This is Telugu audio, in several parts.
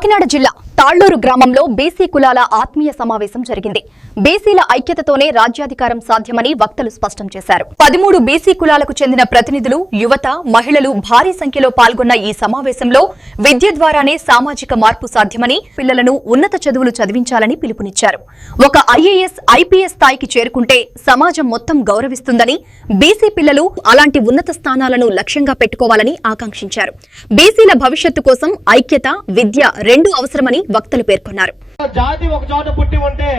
కాకినాడ జిల్లా తాళ్లూరు గ్రామంలో బీసీ కులాల ఆత్మీయ సమావేశం జరిగింది. బీసీల ఐక్యతతోనే రాజ్యాధికారం సాధ్యమని వక్తలు స్పష్టం చేశారు. 13 బీసీ కులాలకు చెందిన ప్రతినిధులు, యువత, మహిళలు భారీ సంఖ్యలో పాల్గొన్న ఈ సమావేశంలో విద్య ద్వారానే సామాజిక మార్పు సాధ్యమని, పిల్లలను ఉన్నత చదువులు చదివించాలని పిలుపునిచ్చారు. ఒక ఐఏఎస్, ఐపీఎస్ స్థాయికి చేరుకుంటే సమాజం మొత్తం గౌరవిస్తుందని, బీసీ పిల్లలు అలాంటి ఉన్నత స్థానాలను లక్ష్యంగా పెట్టుకోవాలని ఆకాంక్షించారు. బీసీల భవిష్యత్తు కోసం ఐక్యత, విద్య రెండూ అవసరమని వక్తలు పేర్కొన్నారు. జాతి ఒక చోట పుట్టి ఉంటే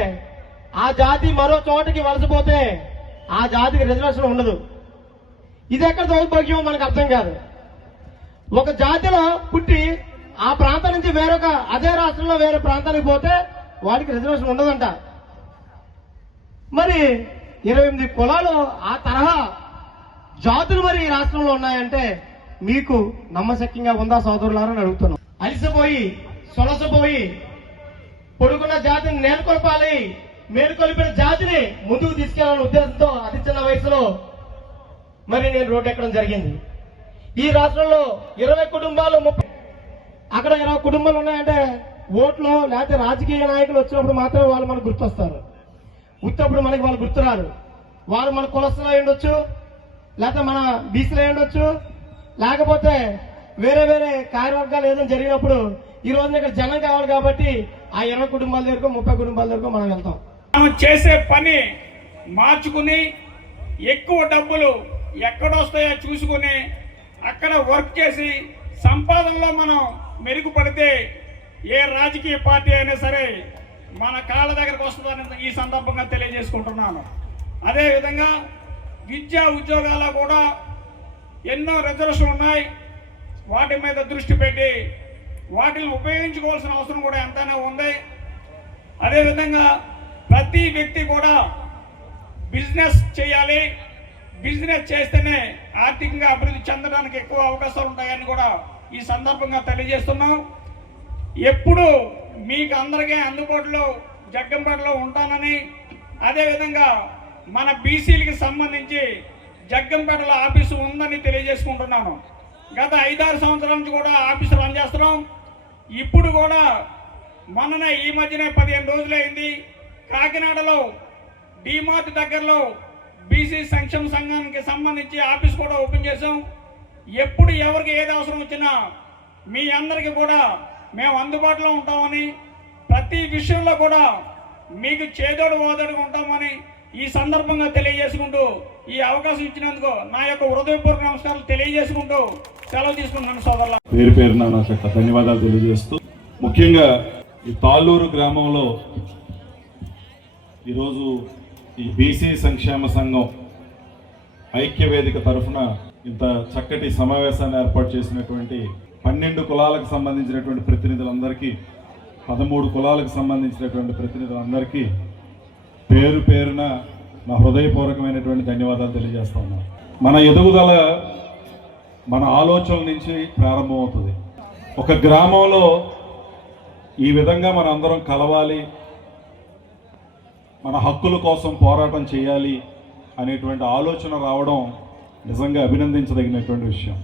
ఆ జాతి మరో చోటకి వలసపోతే ఆ జాతికి రిజర్వేషన్ ఉండదు. ఇది ఎక్కడ దౌర్భాగ్యం మనకు అర్థం కాదు. ఒక జాతిలో పుట్టి ఆ ప్రాంతం నుంచి వేరొక అదే రాష్ట్రంలో వేరే ప్రాంతానికి పోతే వాడికి రిజర్వేషన్ ఉండదంట. మరి 28 కులాలు ఆ తరహా జాతులు మరి ఈ రాష్ట్రంలో ఉన్నాయంటే మీకు నమ్మశక్యంగా ఉందా సోదరులారని అడుగుతున్నాం. అలిసిపోయి సొలసపోయి పొడుగున్న జాతిని నేర్కొల్పాలి, మేలుకొల్పిన జాతిని ముందుకు తీసుకెళ్లాలనే ఉద్దేశంతో అతి చిన్న వయసులో మరి నేను రోడ్డు ఎక్కడం జరిగింది. ఈ రాష్ట్రంలో 20 కుటుంబాలు 30 అక్కడ 20 కుటుంబాలు ఉన్నాయంటే ఓట్లు లేకపోతే రాజకీయ నాయకులు వచ్చినప్పుడు మాత్రమే వాళ్ళు మనకు గుర్తొస్తారు. ఉత్తప్పుడు మనకి వాళ్ళు గుర్తురారు. వాళ్ళు మన కులస్తులు అయి ఉండొచ్చు, లేకపోతే మన బీసీలు అయి ఉండొచ్చు, లేకపోతే వేరే వేరే కార్యవర్గాలు ఏదైనా జరిగినప్పుడు ఈ రోజున ఇక్కడ జనం కావాలి కాబట్టి ఆ 20 కుటుంబాల దగ్గరకు 30 కుటుంబాల దగ్గరకు మనం వెళ్తాం. మనం చేసే పని మార్చుకుని ఎక్కువ డబ్బులు ఎక్కడొస్తాయో చూసుకుని అక్కడ వర్క్ చేసి సంపాదనలో మనం మెరుగుపడితే ఏ రాజకీయ పార్టీ అయినా సరే మన కాళ్ళ దగ్గరకు వస్తుందని ఈ సందర్భంగా తెలియజేసుకుంటున్నాను. అదేవిధంగా విద్యా ఉద్యోగాల్లో కూడా ఎన్నో రిజర్వేషన్లు ఉన్నాయి. వాటి మీద దృష్టి పెట్టి వాటిని ఉపయోగించుకోవాల్సిన అవసరం కూడా ఎంతైనా ఉంది. అదేవిధంగా ప్రతి వ్యక్తి కూడా బిజినెస్ చేయాలి. బిజినెస్ చేస్తేనే ఆర్థికంగా అభివృద్ధి చెందడానికి ఎక్కువ అవకాశాలు ఉంటాయని కూడా ఈ సందర్భంగా తెలియజేస్తున్నాం. ఎప్పుడు మీకు అందరికీ అందుబాటులో జగ్గంపేటలో ఉంటానని, అదేవిధంగా మన బీసీలకి సంబంధించి జగ్గంపేటలో ఆఫీసు ఉందని తెలియజేసుకుంటున్నాను. గత 5-6 సంవత్సరాల నుంచి కూడా ఆఫీసు రన్ చేస్తున్నాం. ఇప్పుడు కూడా మొన్ననే ఈ మధ్యనే 15 రోజులైంది కాకినాడలో డిమార్ట్ దగ్గరలో బీసీ సంక్షేమ సంఘానికి సంబంధించి ఆఫీస్ కూడా ఓపెన్ చేసాం. ఎప్పుడు ఎవరికి ఏది అవసరం వచ్చినా మీ అందరికీ కూడా మేము అందుబాటులో ఉంటామని, ప్రతి విషయంలో కూడా మీకు చేదోడు ఓదోడుగా ఉంటామని ఈ సందర్భంగా తెలియజేసుకుంటూ ఈ అవకాశం ఇచ్చినందుకు నా యొక్క హృదయపూర్వక నమస్కారాలు తెలియజేసుకుంటూ సెలవు తీసుకుంటున్నాను సోదరుల. పేరు పేరున నా యొక్క ధన్యవాదాలు తెలియజేస్తూ, ముఖ్యంగా ఈ తాళ్లూరు గ్రామంలో ఈరోజు ఈ బీసీ సంక్షేమ సంఘం ఐక్య వేదిక తరఫున ఇంత చక్కటి సమావేశాన్ని ఏర్పాటు చేసినటువంటి 12 కులాలకు సంబంధించినటువంటి ప్రతినిధులందరికీ, 13 కులాలకు సంబంధించినటువంటి ప్రతినిధులందరికీ పేరు పేరున నా హృదయపూర్వకమైనటువంటి ధన్యవాదాలు తెలియజేస్తా ఉన్నాను. మన ఎదుగుదల మన ఆలోచనల నుంచి ప్రారంభమవుతుంది. ఒక గ్రామంలో ఈ విధంగా మన అందరం కలవాలి, మన హక్కుల కోసం పోరాటం చేయాలి అనేటువంటి ఆలోచన రావడం నిజంగా అభినందించదగినటువంటి విషయం.